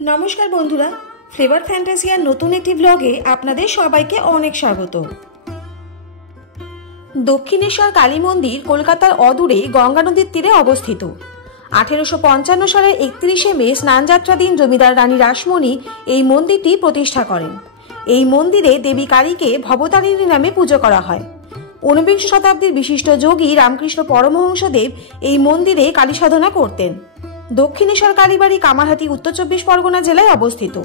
नमस्कार बंधुरा फ्लेवर फैंटासियार नतून एकटी ब्लगे आपनादेर सबाइके अनेक स्वागत। दक्षिणेश्वर काली मंदिर कलकातार अदूरे गंगा नदीर तीरे अवस्थित। 1855 सालेर 31 मे स्नानयात्रा दिन जमीदार रानी राসমणि এই মন্দিরটি प्रतिष्ठा करें। এই মন্দিরে देवी कालीके भवतारिणी नामे पूजो करा हय। 19 शताब्दीर विशिष्ट योगी रामकृष्ण परमहंसदेव এই মন্দিরে काली साधना करतें। दक्षिणेश्वर कालीबाड़ी कामारहाटी उत्तर 24 परगना जिलाয় अवस्थित।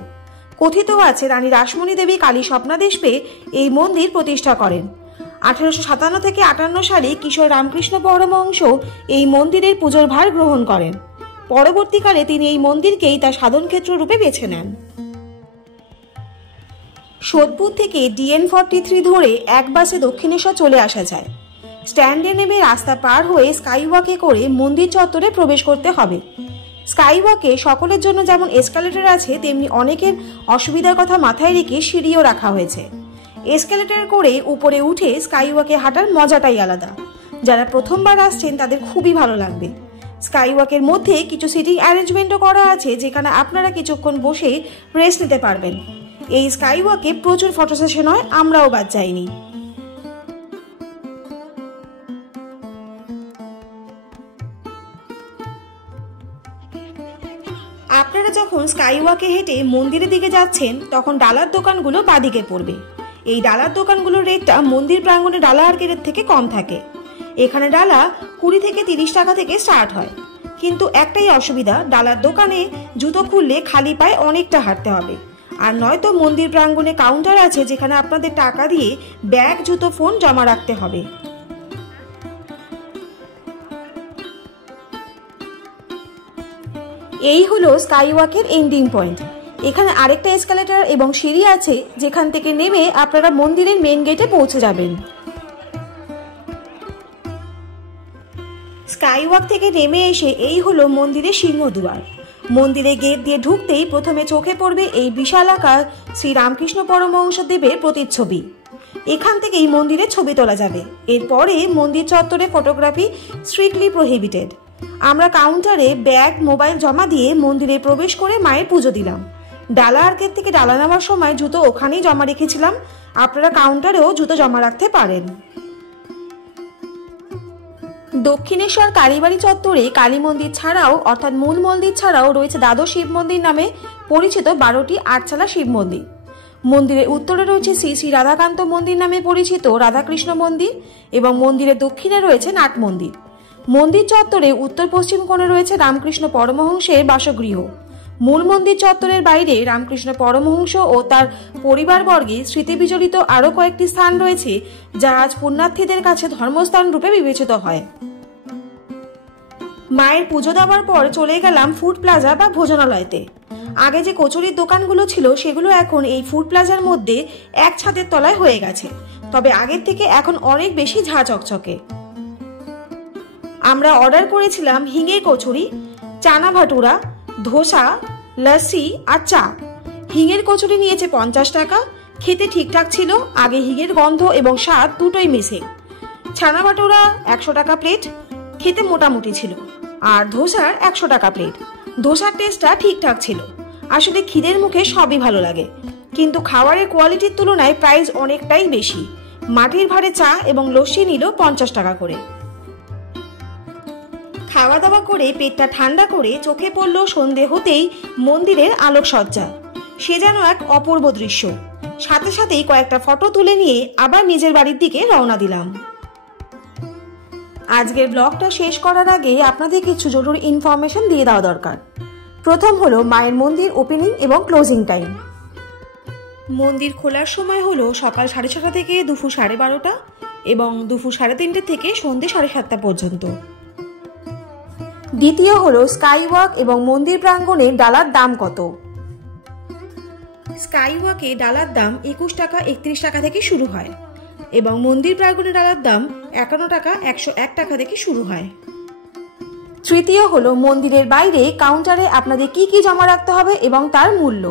कथित आछे रानी राসমणि देवी काली स्वप्नादेश पेये এই মন্দির प्रतिष्ठा करें। 1857 থেকে 58 সালে কিশোর রামকৃষ্ণ পরমহংস এই মন্দিরের পূজোর ভার গ্রহণ করেন। পরবর্তীকালে তিনি এই মন্দিরকেই তার সাধন ক্ষেত্র রূপে বেছে নেন। সোদপুর থেকে DN 43 ধরে এক বাসে দক্ষিণেশ্বর চলে আসা যায়। স্ট্যান্ডে নেমে রাস্তা পার হয়ে স্কাইওয়াকে করে মন্দির চত্বরে প্রবেশ করতে হবে। স্কাইওয়াকে সকলের জন্য যেমন এসকালেটর আছে তেমনি অনেকের অসুবিধার কথা মাথায় রেখে সিঁড়িও রাখা হয়েছে। এসকালেটর করে উপরে উঠে স্কাইওয়াকে হাঁটার মজাটাই আলাদা। যারা প্রথমবার আসছেন তাদের খুবই ভালো লাগবে। স্কাইওয়াকের মধ্যে কিছু সিটিং অ্যারেঞ্জমেন্টও করা আছে যেখানে আপনারা কিছুক্ষণ বসে রেস্ট নিতে পারবেন। এই স্কাইওয়াকে প্রচুর ফটো সেশন হয়, আমরাও বাদ যাইনি। আপনারা যখন স্কাইওয়াকে হেঁটে মন্দিরের দিকে যাচ্ছেন তখন ডালার দোকানগুলো বাদিকে পড়বে। এই ডালার দোকানগুলোর রেটটা মন্দির প্রাঙ্গণে ডালা আর্কেডের থেকে কম থাকে। এখানে ডালা 20 থেকে 30 টাকা থেকে স্টার্ট হয়। কিন্তু একটাই অসুবিধা, ডালার দোকানে জুতো খুললে খালি পায়ে অনেকটা হাঁটতে হবে। আর নয়তো মন্দির প্রাঙ্গণে কাউন্টার আছে যেখানে আপনাদের টাকা দিয়ে ব্যাগ, জুতো, ফোন জমা রাখতে হবে। এই হলো স্কাইওয়াকের এন্ডিং পয়েন্ট। এখানে আরেকটা এসকালেটর এবং সিঁড়ি আছে যেখান থেকে নেমে আপনারা মন্দিরের মেন গেটে পৌঁছে যাবেন। স্কাইওয়াক থেকে নেমে এসে এই হলো মন্দিরের সিংহদুয়ার। মন্দিরে গেট দিয়ে ঢুকতেই প্রথমে চোখে পড়বে এই বিশালাকার শ্রী রামকৃষ্ণ পরমহংসদেবের প্রতিচ্ছবি। এখান থেকেই মন্দিরে ছবি তোলা যাবে। এরপরে মন্দির চত্বরে ফটোগ্রাফি স্ট্রিক্টলি প্রহিবিটেড। আমরা কাউন্টারে ব্যাগ, মোবাইল জমা দিয়ে মন্দিরে প্রবেশ করে মায়ের পুজো দিলাম। ডালা আর্কেড থেকে ডালা নেওয়ার সময় জুতো ওখানেই জমা রেখেছিলাম। আপনারা কাউন্টারেও জুতো জমা রাখতে পারেন। দক্ষিণেশ্বর কালীবাড়ি চত্বরে কালী মন্দির ছাড়াও অর্থাৎ মূল মন্দির ছাড়াও রয়েছে দ্বাদশ শিব মন্দির নামে পরিচিত 12টি আটচালা শিব মন্দির। মন্দিরের উত্তরে রয়েছে শ্রী শ্রী রাধাকান্ত মন্দির নামে পরিচিত রাধাকৃষ্ণ মন্দির এবং মন্দিরের দক্ষিণে রয়েছে নাট মন্দির। মন্দির চত্বরে উত্তর পশ্চিম কোণে রয়েছে রামকৃষ্ণ পরমহংসের বাসগৃহ। মূল মন্দির চত্বরের বাইরে রামকৃষ্ণ পরমহংস ও তার পরিবারবর্গের স্মৃতি বিজড়িত আরও কয়েকটি স্থান রয়েছে যা আজ পুণ্যার্থীদের কাছে ধর্মস্থান রূপে বিবেচিত হয়। মায়ের পুজো দেওয়ার পর চলে গেলাম ফুড প্লাজা বা ভোজনালয়তে। আগে যে কচুরির দোকানগুলো ছিল সেগুলো এখন এই ফুড প্লাজার মধ্যে এক ছাদের তলায় হয়ে গেছে, তবে আগের থেকে এখন অনেক বেশি ঝাঁ চকচকে। আমরা অর্ডার করেছিলাম হিঙের কচুরি, চানা ভাটুরা, ধোসা, লস্যি আর চা। হিঙের কচুরি নিয়েছে 50 টাকা। খেতে ঠিকঠাক ছিল, আগে হিঙের গন্ধ এবং স্বাদ দুটোই মিশে। ছানা ভাটুরা 100 টাকা প্লেট, খেতে মোটামুটি ছিল। আর ধোসার 100 টাকা প্লেট। ধোসার টেস্টটা ঠিকঠাক ছিল। আসলে খিদের মুখে সবই ভালো লাগে, কিন্তু খাবারের কোয়ালিটির তুলনায় প্রাইস অনেকটাই বেশি। মাটির ভাঁড়ে চা এবং লস্যি নিল 50 টাকা করে। খাওয়া দাওয়া করে পেটটা ঠান্ডা করে চোখে পড়ল সন্ধে হতেই মন্দিরের আলোকসজ্জা। সে যেন এক অপূর্ব দৃশ্য। সাথে সাথেই কয়েকটা ফটো তুলে নিয়ে আবার নিজের বাড়ির দিকে রওনা দিলাম। আজকের ব্লগটা শেষ করার আগে আপনাদের কিছু জরুরি ইনফরমেশন দিয়ে দেওয়া দরকার। প্রথম হলো মায়ের মন্দির ওপেনিং এবং ক্লোজিং টাইম। মন্দির খোলার সময় হলো সকাল 6:30 থেকে দুপুর 12:30 এবং দুপুর 3:30 থেকে সন্ধ্যে 7:30 পর্যন্ত। দ্বিতীয় হলো স্কাইওয়াক এবং মন্দির প্রাঙ্গণে ডালার দাম কত। স্কাইওয়াকে ডালার দাম 21 টাকা 31 টাকা থেকে শুরু হয় এবং মন্দির প্রাঙ্গণে ডালার দাম 51 টাকা 101 টাকা থেকে শুরু হয়। তৃতীয় হলো মন্দিরের বাইরে কাউন্টারে আপনাদের কি কি জমা রাখতে হবে এবং তার মূল্য।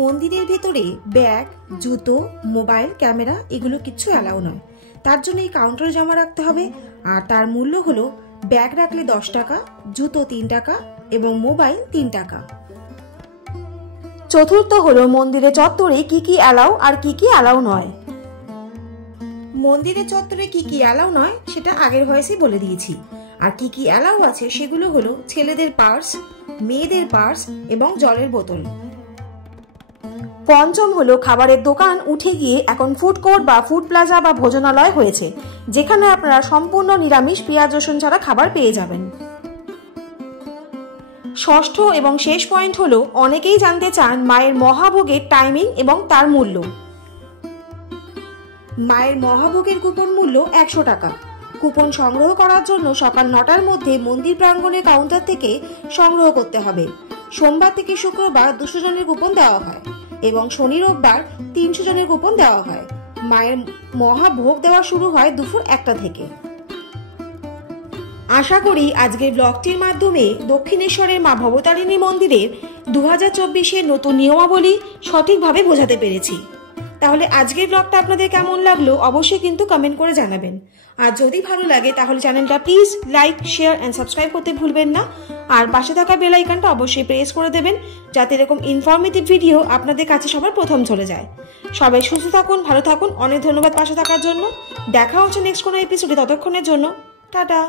মন্দিরের ভেতরে ব্যাগ, জুতো, মোবাইল, ক্যামেরা এগুলো কিচ্ছু অ্যালাউ নয়। তার জন্য এই কাউন্টারে জমা রাখতে হবে। আর তার মূল্য হলো ব্যাগ রাখলে 10 টাকা, জুতো 3 টাকা এবং মোবাইল 3 টাকা। চতুর্থ হলো মন্দিরের চত্বরে কি কি অ্যালাউ আর কি কি অ্যালাউ নয়। মন্দিরের চত্বরে কি কি অ্যালাউ নয় সেটা আগের ভয়েসেই বলে দিয়েছি। আর কি কি অ্যালাউ আছে সেগুলো হলো ছেলেদের পার্স, মেয়েদের পার্স এবং জলের বোতল। পঞ্চম হলো খাবারের দোকান উঠে গিয়ে এখন ফুড কোর্ট বা ফুড প্লাজা বা ভোজনালয় হয়েছে, যেখানে আপনারা সম্পূর্ণ নিরামিষ পেঁয়াজ রসুন ছাড়া খাবার পেয়ে যাবেন। ষষ্ঠ এবং শেষ পয়েন্ট হলো অনেকেই জানতে চান মায়ের মহাভোগের টাইমিং এবং তার মূল্য। মায়ের মহাভোগের কুপন মূল্য 100 টাকা। কুপন সংগ্রহ করার জন্য সকাল 9টার মধ্যে মন্দির প্রাঙ্গণের কাউন্টার থেকে সংগ্রহ করতে হবে। সোমবার থেকে শুক্রবার 200 জনের কুপন দেওয়া হয় এবং শনি রোববার 300 জনের কুপন দেওয়া হয়। মায়ের মহাভোগ দেওয়া শুরু হয় দুপুর 1টা থেকে। আশা করি আজকের ব্লগটির মাধ্যমে দক্ষিণেশ্বরের মা ভবতারিণী মন্দিরের 2024-এর নতুন নিয়মাবলী সঠিকভাবে বোঝাতে পেরেছি। তাহলে আজকের ব্লগটা আপনাদের কেমন লাগলো অবশ্যই কিন্তু কমেন্ট করে জানাবেন। আর যদি ভালো লাগে তাহলে চ্যানেলটা please like, share and subscribe করতে ভুলবেন না। আর পাশে থাকা বেল আইকনটা অবশ্যই প্রেস করে দেবেন, যাতে এরকম ইনফরমেটিভ ভিডিও আপনাদের কাছে সবার প্রথম চলে যায়। সবাই সুস্থ থাকুন, ভালো থাকুন। অনেক ধন্যবাদ পাশে থাকার জন্য। দেখা হচ্ছে নেক্সট কোনো এপিসোডে। ততক্ষণের জন্য টাটা।